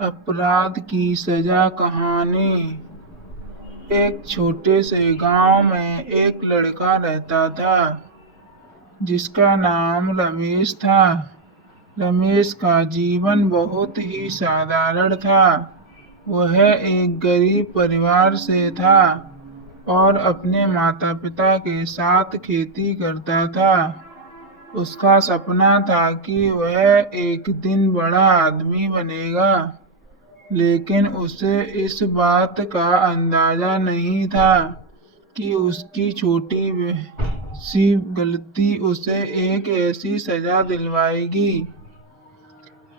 अपराध की सजा कहानी। एक छोटे से गांव में एक लड़का रहता था जिसका नाम रमेश था। रमेश का जीवन बहुत ही साधारण था। वह एक गरीब परिवार से था और अपने माता पिता के साथ खेती करता था। उसका सपना था कि वह एक दिन बड़ा आदमी बनेगा, लेकिन उसे इस बात का अंदाजा नहीं था कि उसकी छोटी सी गलती उसे एक ऐसी सजा दिलवाएगी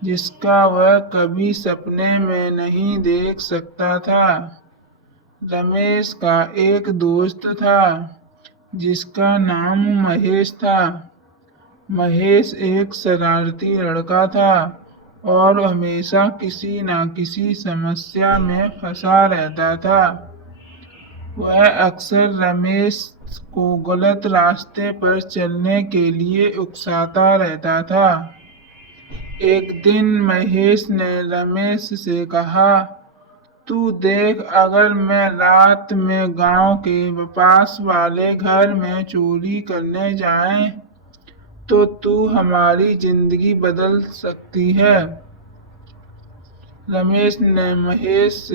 जिसका वह कभी सपने में नहीं देख सकता था। रमेश का एक दोस्त था जिसका नाम महेश था। महेश एक शरारती लड़का था और हमेशा किसी न किसी समस्या में फंसा रहता था। वह अक्सर रमेश को गलत रास्ते पर चलने के लिए उकसाता रहता था। एक दिन महेश ने रमेश से कहा, तू देख, अगर मैं रात में गांव के पास वाले घर में चोरी करने जाए तो तू हमारी जिंदगी बदल सकती है। रमेश ने महेश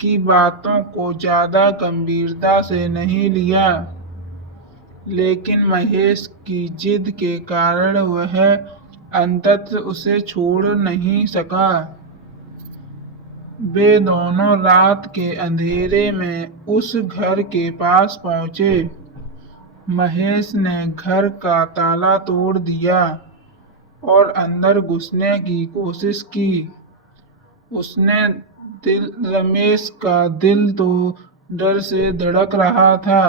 की बातों को ज्यादा गंभीरता से नहीं लिया, लेकिन महेश की जिद के कारण वह अंततः उसे छोड़ नहीं सका। वे दोनों रात के अंधेरे में उस घर के पास पहुंचे। महेश ने घर का ताला तोड़ दिया और अंदर घुसने की कोशिश की। उसने रमेश का दिल तो डर से धड़क रहा था,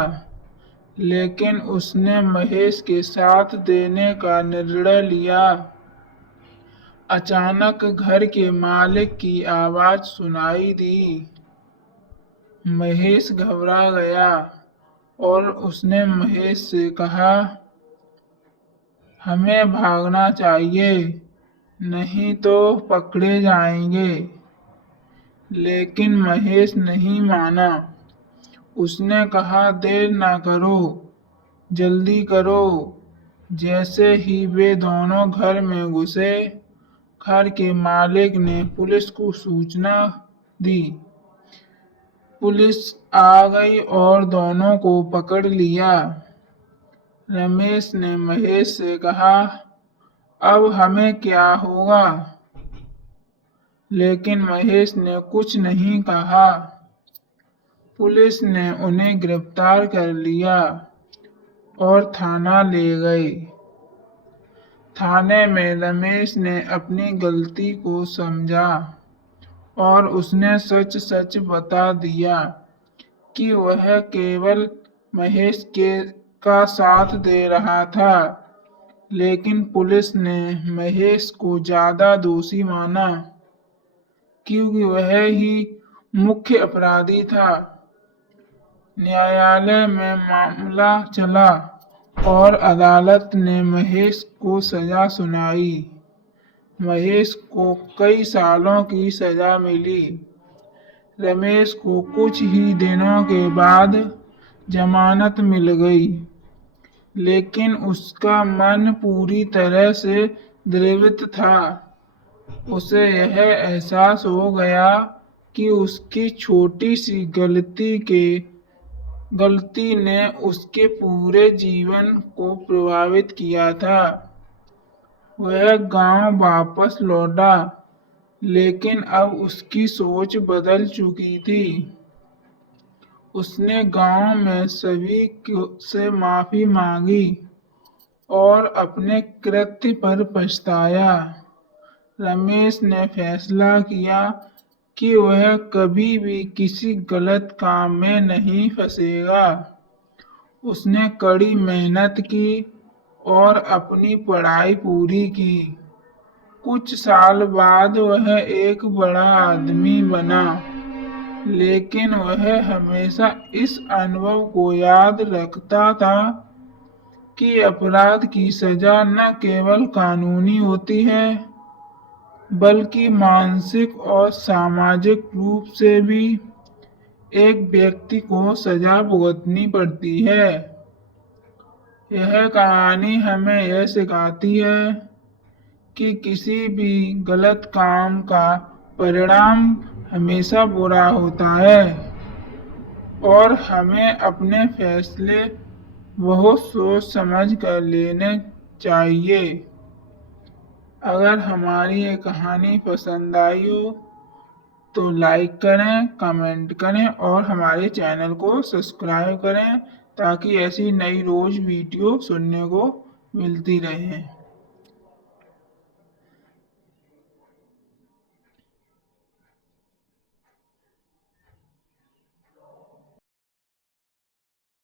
लेकिन उसने महेश के साथ देने का निर्णय लिया। अचानक घर के मालिक की आवाज सुनाई दी। महेश घबरा गया और उसने महेश से कहा, हमें भागना चाहिए, नहीं तो पकड़े जाएंगे। लेकिन महेश नहीं माना। उसने कहा, देर ना करो, जल्दी करो। जैसे ही वे दोनों घर में घुसे, घर के मालिक ने पुलिस को सूचना दी। पुलिस आ गई और दोनों को पकड़ लिया। रमेश ने महेश से कहा, अब हमें क्या होगा? लेकिन महेश ने कुछ नहीं कहा। पुलिस ने उन्हें गिरफ्तार कर लिया और थाना ले गए। थाने में रमेश ने अपनी गलती को समझा और उसने सच सच बता दिया कि वह केवल महेश का साथ दे रहा था। लेकिन पुलिस ने महेश को ज्यादा दोषी माना, क्योंकि वह ही मुख्य अपराधी था। न्यायालय में मामला चला और अदालत ने महेश को सजा सुनाई। महेश को कई सालों की सजा मिली। रमेश को कुछ ही दिनों के बाद जमानत मिल गई, लेकिन उसका मन पूरी तरह से द्रवित था। उसे यह एहसास हो गया कि उसकी छोटी सी गलती ने उसके पूरे जीवन को प्रभावित किया था। वह गांव वापस लौटा, लेकिन अब उसकी सोच बदल चुकी थी। उसने गांव में सभी से माफी मांगी और अपने कृत्य पर पछताया। रमेश ने फैसला किया कि वह कभी भी किसी गलत काम में नहीं फंसेगा। उसने कड़ी मेहनत की और अपनी पढ़ाई पूरी की। कुछ साल बाद वह एक बड़ा आदमी बना, लेकिन वह हमेशा इस अनुभव को याद रखता था कि अपराध की सजा न केवल कानूनी होती है, बल्कि मानसिक और सामाजिक रूप से भी एक व्यक्ति को सजा भुगतनी पड़ती है। यह कहानी हमें यह सिखाती है कि किसी भी गलत काम का परिणाम हमेशा बुरा होता है और हमें अपने फैसले बहुत सोच समझ कर लेने चाहिए। अगर हमारी ये कहानी पसंद आई हो तो लाइक करें, कमेंट करें और हमारे चैनल को सब्सक्राइब करें ताकि ऐसी नई रोज वीडियो सुनने को मिलती रहे।